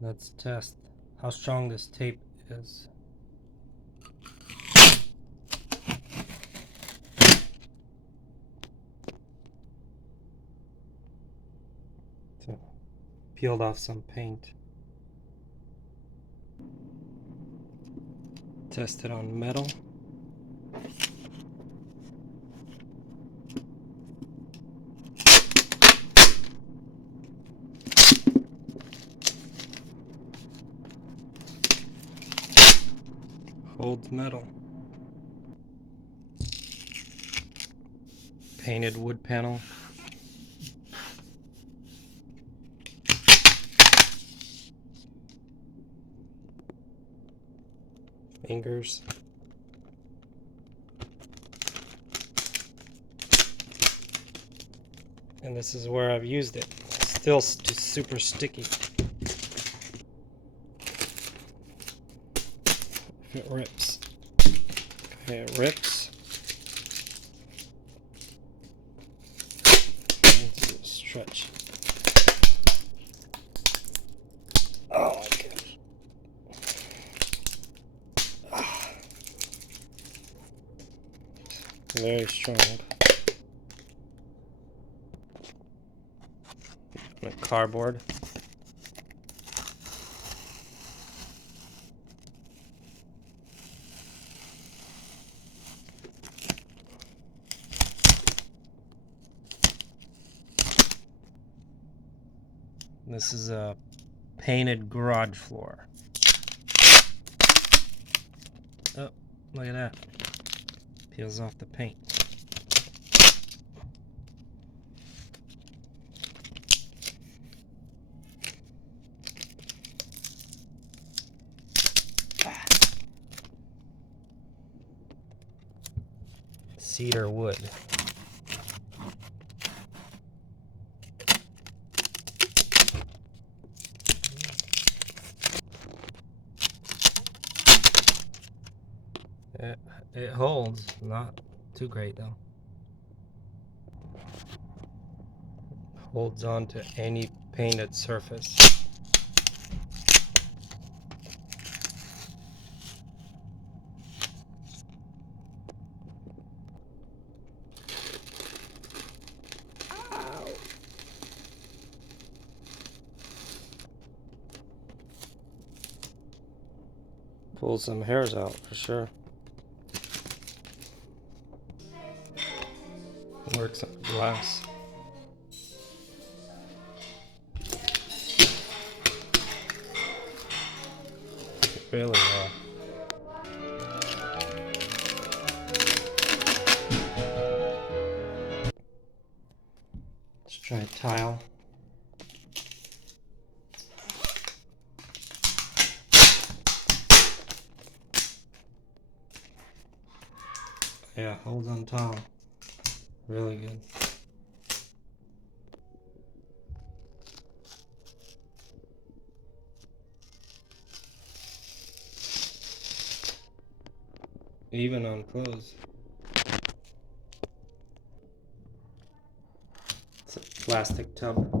Let's test how strong this tape is. So, peeled off some paint. Test it on metal. Holds metal. Painted wood panel. Fingers. And this is where I've used it. It's still just super sticky. If it rips. Okay, it rips. Stretch. Oh my gosh. Very strong. Cardboard. This is a painted garage floor. Oh, look at that. Peels off the paint. Cedar wood. It holds, not too great though. Holds on to any painted surface. Pull some hairs out for sure. Works on glass. Really well. Let's try tile. Yeah, holds on tile. Really good. Even on clothes. It's a plastic tub.